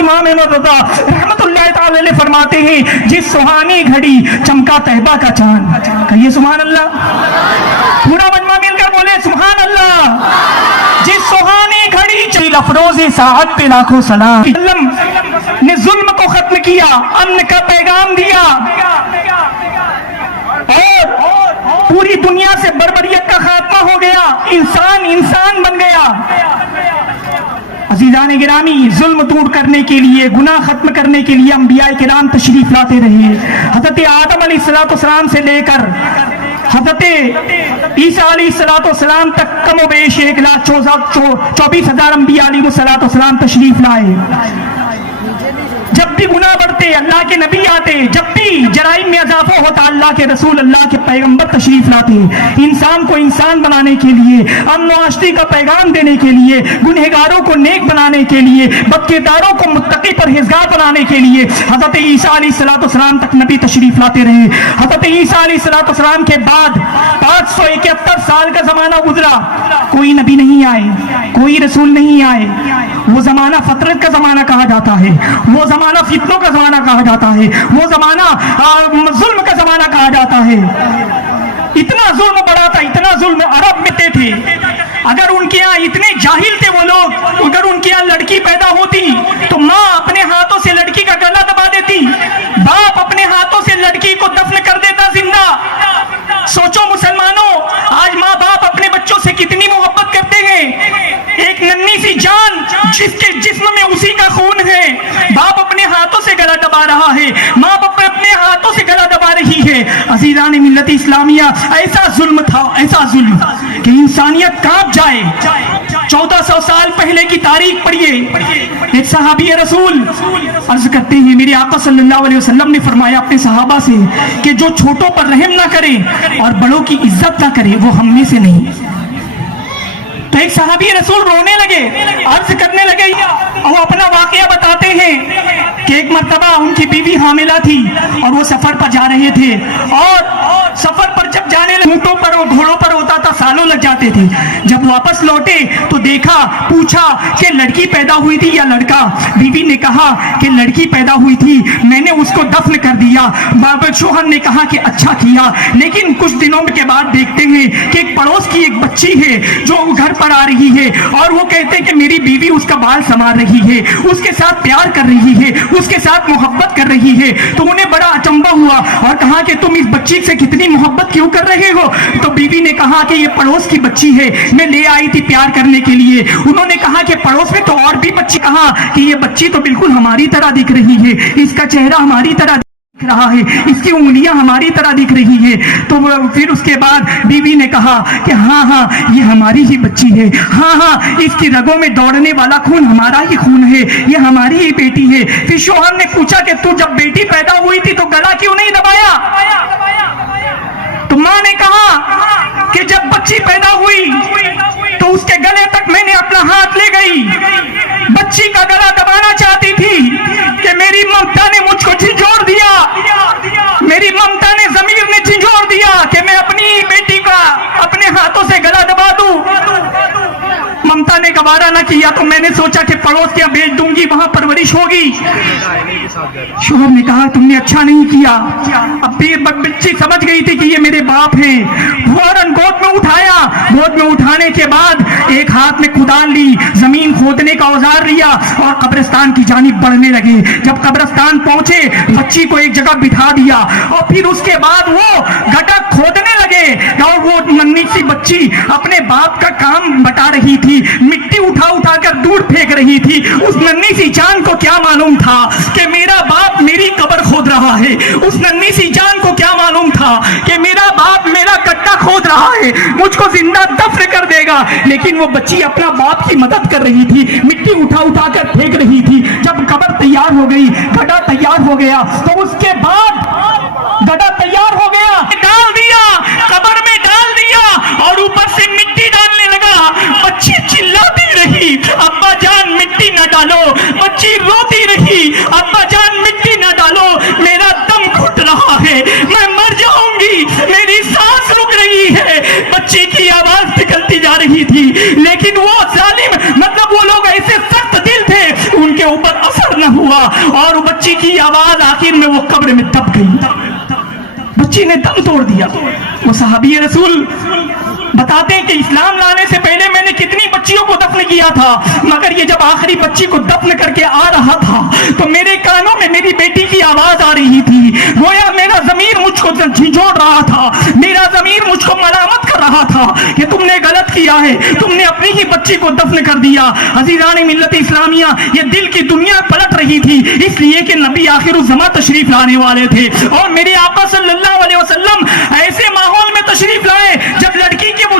امام احمد رضا رحمت اللہ تعالی علیہ فرماتے ہیں جس سہانی گھڑی چمکا طیبہ کا چاند. کہیے سبحان اللہ. پورا مجمع مل کر بولے سبحان اللہ. جس سہانی گھڑی چل افروز ساعت پہ لاکھوں سلام نے ظلم کو ختم کیا, امن کا پیغام دیا اور پوری دنیا سے بربریت کا خاتمہ ہو گیا, انسان انسان بن گیا. عزیزان گرامی, ظلم دور کرنے کے لیے, گناہ ختم کرنے کے لیے انبیاء کرام تشریف لاتے رہے. حضرت آدم علیہ السلام سے لے کر حضرت عیسیٰ علیہ السلام تک کم و بیش 1,24,000 انبیاء علیہ السلام تشریف لائے. جب بھی گناہ بڑھتے اللہ کے نبی آتے, جب بھی جرائم میں اضافہ ہوتا اللہ کے رسول, اللہ کے پیغمبر تشریف لاتے. انسان کو انسان بنانے کے لیے, امن و آشتی کا پیغام دینے کے لیے, گنہگاروں کو نیک بنانے کے لیے, بدکرداروں کو متقی پرہیزگار بنانے کے لیے حضرت عیسیٰ علیہ السلام تک نبی تشریف لاتے رہے. حضرت عیسیٰ علیہ السلام کے بعد 571 سال کا زمانہ گزرا, کوئی نبی نہیں آئے, کوئی رسول نہیں آئے. وہ زمانہ فطرت کا زمانہ کہا جاتا ہے, وہ زمانہ فتنوں کا زمانہ کہا جاتا ہے, وہ زمانہ ظلم کا زمانہ کہا جاتا ہے. اتنا ظلم بڑا تھا, اتنا ظلم عرب میں تھے. اگر ان کے یہاں اتنے جاہل تھے وہ لوگ, اگر ان کے یہاں لڑکی پیدا ہوتی تو ماں اپنے ہاتھوں سے لڑکی کا گلا دبا دیتی, باپ اپنے ہاتھوں سے لڑکی کو دفن کر دیتا زندہ. سوچو مسلمانوں, آج ماں باپ اپنے بچوں سے کتنی محبت کرتے ہیں. ایک ننھی سی جان جس کے جسم میں اسی کا خون ہے, باپ اپنے ہاتھوں سے گلا دبا رہا ہے, ماں باپ اپنے ہاتھوں سے گلا دبا رہی ہے. عزیزان ملت اسلامیہ, ایسا ظلم تھا, ایسا ظلم کہ انسانیت کانپ جائے. 1400 سال پہلے کی تاریخ پڑھیے. ایک صحابی رسول عرض کرتے ہیں, میرے آقا صلی اللہ علیہ وسلم نے فرمایا اپنے صحابہ سے کہ جو چھوٹوں پر رحم نہ کرے اور بڑوں کی عزت نہ کرے وہ ہم میں سے نہیں. تو ایک صحابی رسول رونے لگے, عرض کرنے لگے, اور وہ اپنا واقعہ بتاتے ہیں کہ ایک مرتبہ ان کی بیوی حاملہ تھی اور وہ سفر پر جا رہے تھے, اور سفر پر جب جانے لگے اونٹوں پر اور گھوڑوں پر ہوتا تھا, سالوں لگ جاتے تھے. جب واپس لوٹے تو دیکھا, پوچھا کہ لڑکی پیدا ہوئی تھی یا لڑکا. بیوی نے کہا کہ لڑکی پیدا ہوئی تھی, میں نے اس کو دفن کر دیا. شوہر نے کہا کہ اچھا کیا. لیکن کچھ دنوں کے بعد دیکھتے ہیں کہ ایک پڑوس کی ایک بچی ہے جو گھر پر آ رہی ہے, اور وہ کہتے ہیں کہ میری بیوی اس کا بال سنوار رہی ہے, اس کے ساتھ پیار کر رہی ہے, اس کے ساتھ محبت کر رہی ہے. تو انہیں بڑا اچنبھا ہوا اور کہا کہ تم اس بچی سے کتنی محبت کیوں کر رہے ہو؟ تو بیوی نے کہا کہ یہ پڑوس کی بچی ہے, میں لے آئی تھی پیار کرنے کے لیے. انہوں نے کہا کہ پڑوس میں تو اور بھی بچی, کہا کہ یہ بچی تو بالکل ہماری طرح دکھ رہی ہے, اس کا چہرہ ہماری طرح رہا ہے, اس کی انگلیاں ہماری طرح دکھ رہی ہے. تو پھر اس کے بعد بیوی نے کہا کہ ہاں یہ ہماری ہی بچی ہے, ہاں اس کی رگوں میں دوڑنے والا خون ہمارا ہی خون ہے, یہ ہماری ہی بیٹی ہے. پھر شوہر نے پوچھا کہ تو جب بیٹی پیدا ہوئی تھی تو گلا کیوں نہیں دبایا؟ تو ماں نے کہا کہ جب بچی پیدا ہوئی تو اس کے گلے تک میں نے اپنا ہاتھ لے گئی, بچی کا گلا دبانا چاہتی تھی کہ میری ممتا نے مجھ کو جھنجھوڑ دیا, میری ممتا نے ضمیر نے جھنجھوڑ دیا کہ میں اپنی بیٹی کا اپنے ہاتھوں سے گلا دبا دوں. ممتا نے گوارا نہ کیا تو میں نے سوچا کہ پڑوس کے بھیج دوں گی, وہاں پرورش ہوگی. شوہر نے کہا تم نے اچھا نہیں کیا. اب بھی بچی سمجھ گئی تھی کہ یہ میرے باپ ہیں, فوراً گود میں اٹھایا. گود میں اٹھانے کے بعد ایک ہاتھ میں کدال لی, زمین کھودنے کا اوزار لیا اور قبرستان کی جانب بڑھنے لگے. جب قبرستان پہنچے بچی کو ایک جگہ بٹھا دیا اور پھر اس کے بعد وہ گٹا کھودنے لگے, اور وہ ننھی سی بچی اپنے باپ کا کام بتا رہی تھی, مٹی اٹھا کر دور پھینک رہی تھی. اس ننھی سی جان کو کیا معلوم تھا کہ میرا باپ میری قبر کھود رہا ہے, اس ننھی سی جان کو کیا معلوم تھا کہ میرا باپ میرا گٹا کھود رہا ہے, مجھ کو زندہ دفن کر دے گا. لیکن وہ بچی اپنا باپ کی مدد کر رہی تھی, مٹی اٹھا کر پھینک رہی تھی. جب قبر تیار ہو گئی, گڈھا تیار ہو گیا, تو اس کے بعد گڈھا تیار ہو گیا, ڈال دیا, قبر میں ڈال دیا اور اوپر سے مٹی ڈالنے لگا. بچی چلاتی رہی, ابا جان مٹی نہ ڈالو. بچی روتی رہی, ابا جان مٹی نہ ڈالو, میرا دم گھٹ رہا ہے, میں مر جاؤں گی, میری سانس رک رہی ہے. بچی کی آواز نکلتی جا رہی تھی. لیکن وہ ظالم, مطلب وہ لوگ ایسے سخت دل تھے, ان کے اوپر اثر نہ ہوا اور بچی کی آواز آخر میں وہ قبر میں دب گئی، بچی نے دم توڑ دیا۔ وہ صحابی رسول بتاتے ہیں کہ اسلام لانے سے پہلے میں نے کتنی بچیوں کو دفن کیا تھا، مگر یہ جب آخری بچی کو دفن کر کے آ رہا تھا تو میرے کانوں میں میری بیٹی کی آواز آ رہی تھی، گویا میرا ضمیر مجھ کو جھنجھوڑ رہا تھا، میرا ضمیر مجھ کو ملامت کر رہا تھا کہ تم نے غلط کیا ہے، تم نے اپنی ہی بچی کو دفن کر دیا۔ عزیزان ملت اسلامیہ، یہ دل کی دنیا پلٹ رہی تھی، اس لیے کہ نبی آخر الزمان تشریف لانے والے تھے، اور میرے آقا صلی اللہ علیہ وسلم ایسے ماحول میں تشریف لائے جب لڑکی کے وہ